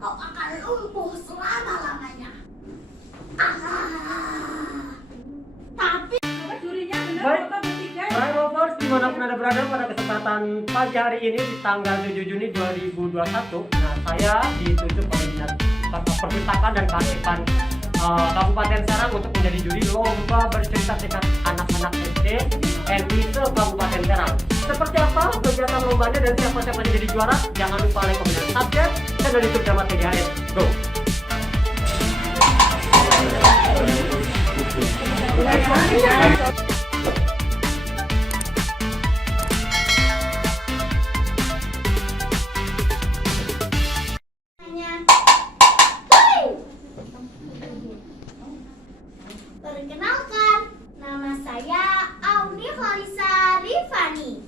kau akan lumpuh selama-lamanya. Ah. Tapi Baik lovers, dimanapun Anda berada pada kesempatan pagi hari ini di tanggal 7 Juni 2021. Nah, saya ditunjuk oleh Dinas Perpustakaan dan Kearifan Kabupaten Serang untuk menjadi juri lomba bercerita singkat anak-anak SD NI se-Kabupaten Serang. Seperti apa kegiatan lombanya dan siapa-siapa yang jadi juara? Jangan lupa like, komen, dan subscribe channel YouTube Drama TDHS. Go! Perkenalkan, nama saya Auni Khalisa Rifani.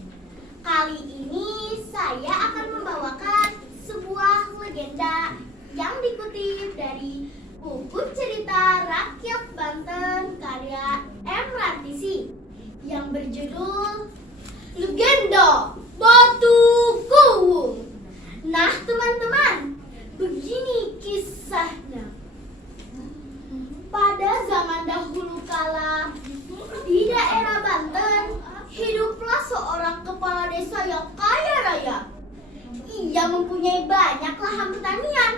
Kali ini saya akan membawakan sebuah legenda yang dikutip dari buku cerita rakyat Banten karya M. Rantisi yang berjudul Legenda Batu Kuwung. Nah teman-teman, begini kisahnya. Pada zaman dahulu kala, di daerah Banten, hiduplah seorang kepala desa yang kaya raya. Ia mempunyai banyak lahan pertanian.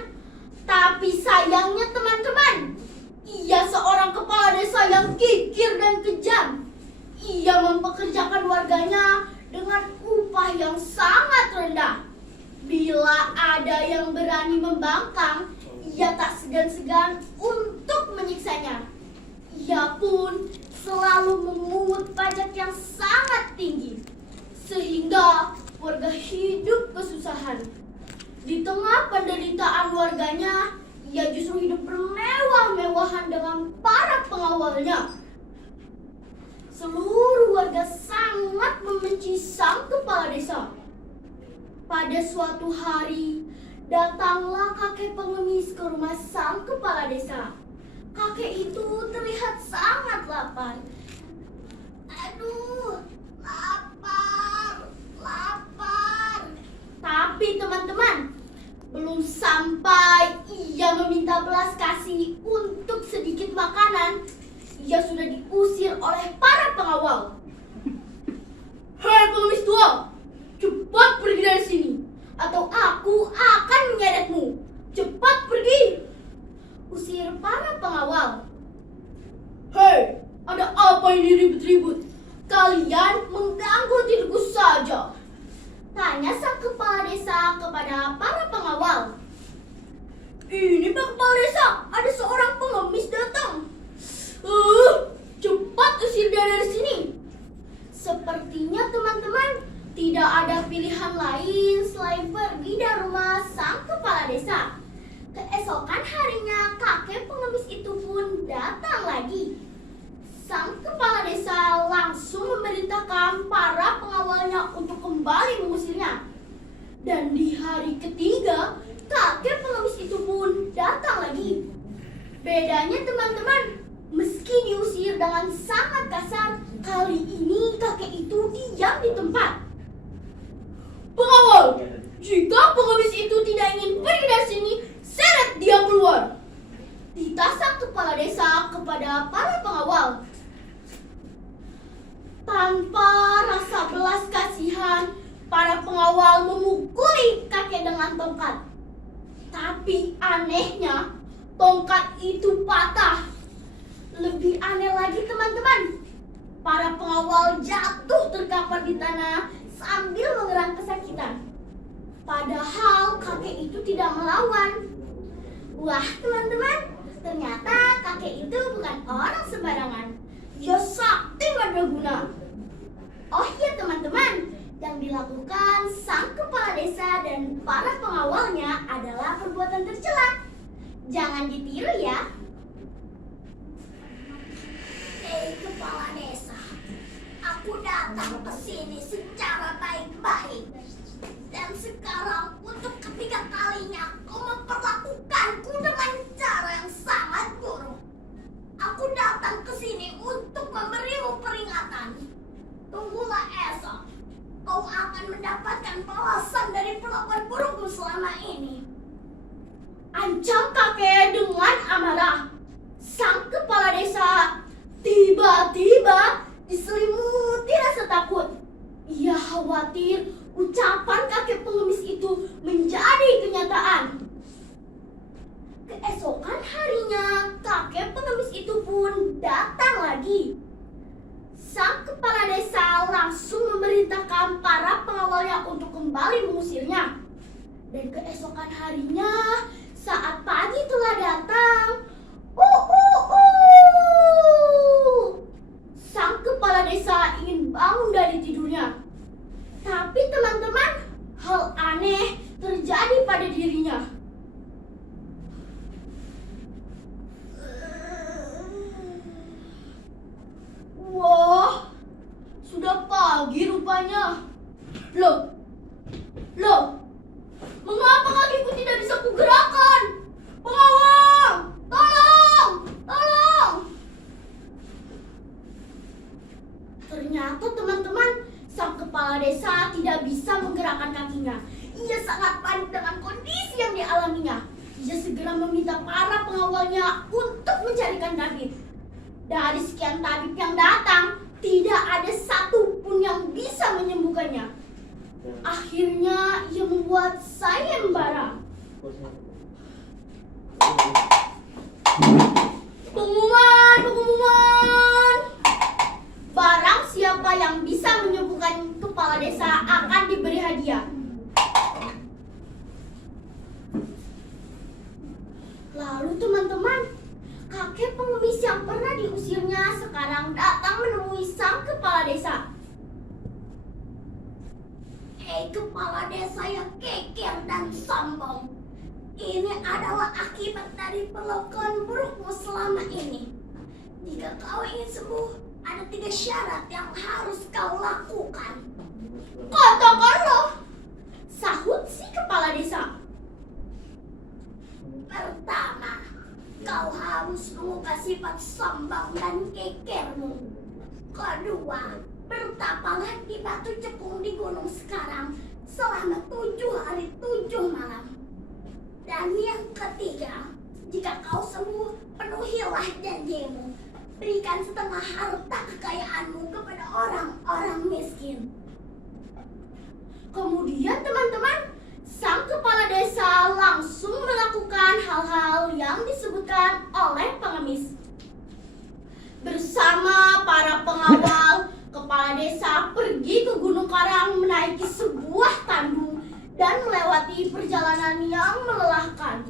Tapi sayangnya teman-teman, ia seorang kepala desa yang kikir dan kejam. Ia mempekerjakan warganya dengan upah yang sangat rendah. Bila ada yang berani membangkang, ia tak segan-segan untuk menyiksanya. Ia pun selalu memungut pajak yang sangat tinggi, sehingga warga hidup kesusahan. Di tengah penderitaan warganya, ia justru hidup bermewah-mewahan dengan para pengawalnya. Seluruh warga sangat membenci sang kepala desa. Pada suatu hari, datanglah kakek pengemis ke rumah sang kepala desa. Kakek itu terlihat sangat lapar. Aduh, lapar. Tapi teman-teman, belum sampai ia meminta belas kasih untuk sedikit makanan, ia sudah diusir oleh para pengawal. Hei pengemis tua, cepat pergi dari sini, atau aku akan menyeretmu. Cepat pergi! Usir para pengawal. Hei, ada apa ini ribut-ribut? Kalian mengganggu tidurku saja. Tanya sang kepala desa kepada para pengawal. Ini Pak Kepala Desa, ada seorang pengemis datang. Cepat usir dia dari sini. Sepertinya teman-teman tidak ada pilihan lain selain pergi dari rumah sang kepala desa. Keesokan harinya kakek pengemis itu pun datang lagi. Sang kepala desa langsung memerintahkan para pengawalnya untuk kembali mengusirnya. Dan di hari ketiga, kakek pengemis itu pun datang lagi. Bedanya teman-teman, meski diusir dengan sangat kasar, kali ini kakek itu diam di tempat. Pengawal, jika pengemis itu tidak ingin pergi dari sini, seret dia keluar. Ditasak kepala desa kepada para pengawal. Tanpa rasa belas kasihan, para pengawal memukuli kakek dengan tongkat. Tapi anehnya, tongkat itu patah. Lebih aneh lagi teman-teman, para pengawal jatuh terkapar di tanah sambil mengerang kesakitan. Padahal kakek itu tidak melawan. Wah teman-teman, ternyata kakek itu bukan orang sembarangan. Dia sakti mandraguna. Oh iya teman-teman, yang dilakukan sang kepala desa dan para pengawalnya adalah perbuatan tercela. Jangan ditiru ya. Hei kepala desa, aku datang ke sini secara baik-baik. Dan sekarang untuk ketiga kalinya kau memperlakukanku dengan cara yang sangat buruk. Aku datang ke sini untuk memberimu peringatan. Tunggulah esok, kau akan mendapatkan balasan dari perlakuan burukmu selama ini. Ucap kakek dengan amarah. Sang kepala desa tiba-tiba diselimuti rasa takut. Ia khawatir ucapan kakek pengemis itu menjadi kenyataan. Keesokan harinya, kakek pengemis itu pun datang lagi. Sang kepala desa langsung memerintahkan para pengawalnya untuk kembali mengusirnya. Dan keesokan harinya, saat pagi telah datang, sang kepala desa ingin bangun dari tidurnya. Tapi teman-teman, hal aneh terjadi pada dirinya. Wah, sudah pagi rupanya. Loh, mengapa kakiku tidak bisa kugerakkan? Pengawal, tolong! Ternyata teman-teman, sang kepala desa tidak bisa menggerakkan kakinya. Ia sangat panik dengan kondisi yang dialaminya. Ia segera meminta para pengawalnya untuk mencarikan tabib. Dari sekian tabib yang datang, tidak ada satupun yang bisa menyembuhkannya. Akhirnya ia membuat sayembara. Pengumuman! Barang siapa yang bisa menyembuhkan kepala desa akan diberi hadiah. Lalu teman-teman, kakek pengemis yang pernah diusirnya sekarang datang menemui sang kepala desa. Hei kepala desa yang keker dan sombong, ini adalah akibat dari perlakuan burukmu selama ini. Jika kau ingin sembuh, ada 3 syarat yang harus kau lakukan. Katakanlah, sahut si kepala desa. Pertama, kau harus mengubah sifat sombong dan kekermu. Kedua, bertapalah di batu cekung di gunung sekarang selama 7 hari 7 malam. Dan yang ketiga, jika kau sembuh, penuhilah janjimu. Berikan setengah harta kekayaanmu kepada orang-orang miskin. Kemudian teman-teman, sang kepala desa langsung melakukan hal-hal yang disebutkan oleh pengemis. Bersama para pengawal, kepala desa pergi ke Gunung Karang menaiki sebuah tandu dan melewati perjalanan yang melelahkan.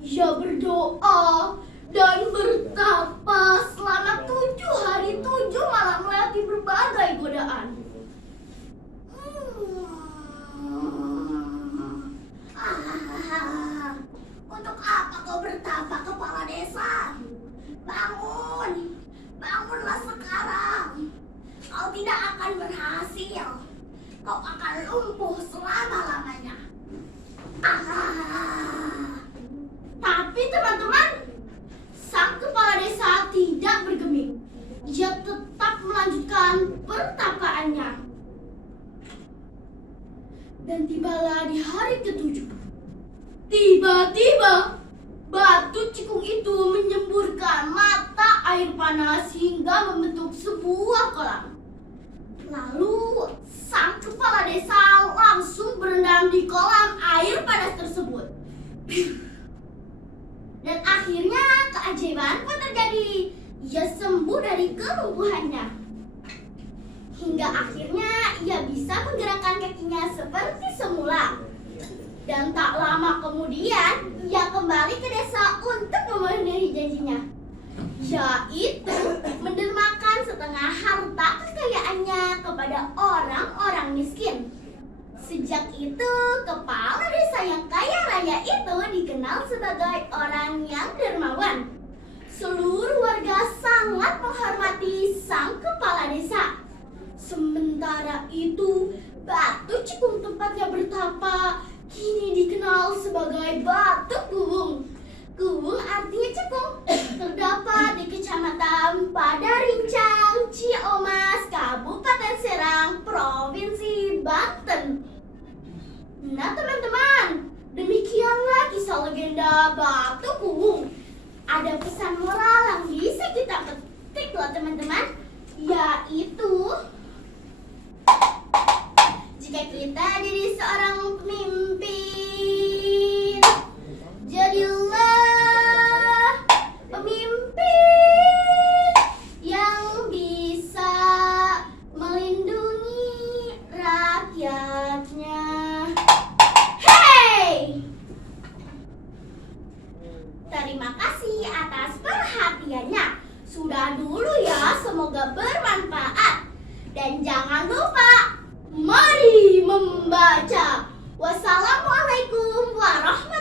Ia berdoa dan bertapa selama 7 hari 7 malam melewati berbagai godaan. Untuk apa kau bertapa kepala desa? Bangunlah sekarang. Kau tidak akan berhasil. Kau akan lumpuh selama-lamanya. Tapi teman-teman, sang kepala desa tidak bergeming. Ia tetap melanjutkan pertapaannya. Dan tibalah di hari ke-7. Tiba-tiba, batu cikung itu menyemburkan mata air panas hingga membentuk sebuah kolam. Lalu, sang kepala desa langsung berendam di kolam air panas tersebut. Dan akhirnya keajaiban pun terjadi. Ia sembuh dari kelumpuhannya. Hingga akhirnya ia bisa menggerakkan kakinya seperti semula. Dan tak lama kemudian, ia kembali ke desa untuk memenuhi janjinya, yaitu mendermakan setengah harta kekayaannya kepada orang-orang miskin. Sejak itu, kepala desa yang kaya raya itu dikenal sebagai orang yang dermawan. Seluruh warga sangat menghormati sang kepala desa. Sementara itu, batu cikung tempatnya bertapa kini dikenal sebagai Batu Kuwung. Kuwung artinya cekung. Terdapat di Kecamatan Padarincang, Ciamas, Kabupaten Serang, Provinsi Banten. Nah teman-teman, demikianlah kisah legenda Batu Kuwung. Ada pesan moral yang bisa kita petik loh teman-teman, yaitu jika kita jadi seorang pemimpin, jadilah pemimpin yang bisa melindungi rakyatnya. Hey! Terima kasih atas perhatiannya. Sudah dulu ya, semoga bermanfaat. Dan jangan lupa, mari membaca. Wassalamualaikum warahmatullahi wabarakatuh.